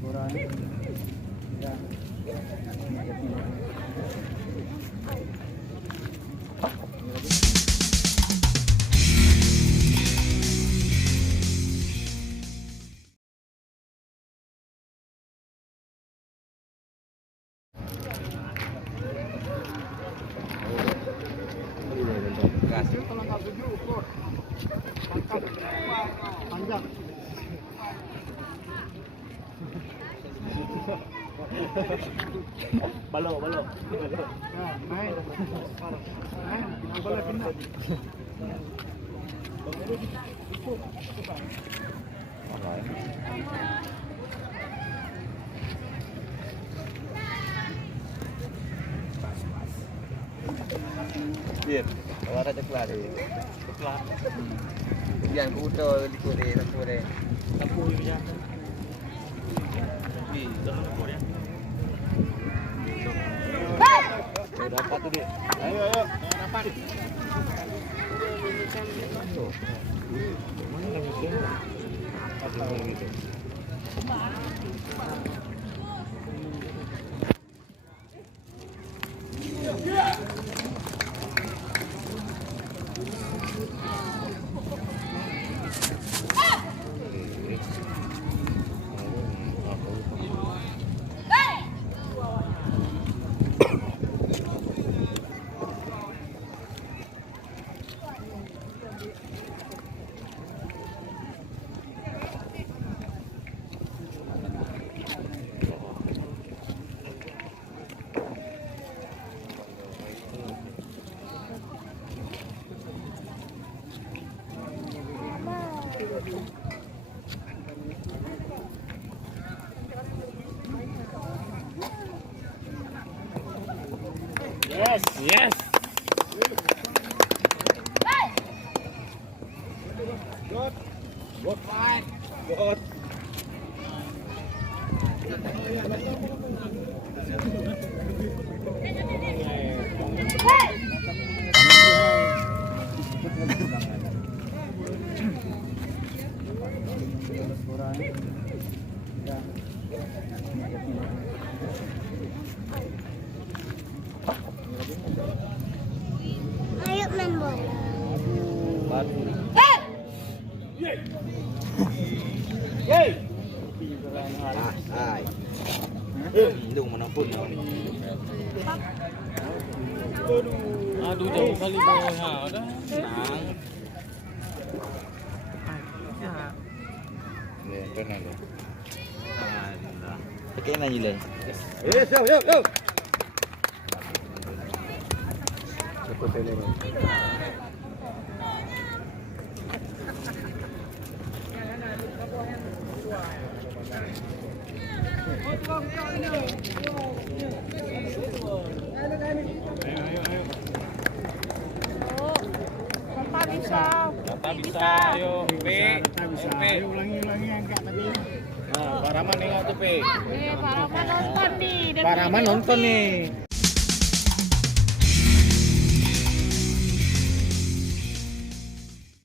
kurang ya. Panjang. Balok. Nah, main. Bola kena. Bien, ahora te claro. Yan kuto di kore na kore. Lampu ya. Di dalam lampu ya. Dapat tuh dia. Ayo, dapat. Mana lagi tu? Apa lagi tu? Yes. Good fight. Good. Ayo main bola. Ay. Indung menampun ni. Aduh jauh kali bola dah. Senang. Ni kena ni. Allah. Pakai nanya le. Yo. Satu tele ni. Tak bisa. Ayo, P. Ulangi angkat tadi. Nah, Pak Rahman tengok tu, P. Pak Rahman nonton nih. Pak Rahman nonton nih.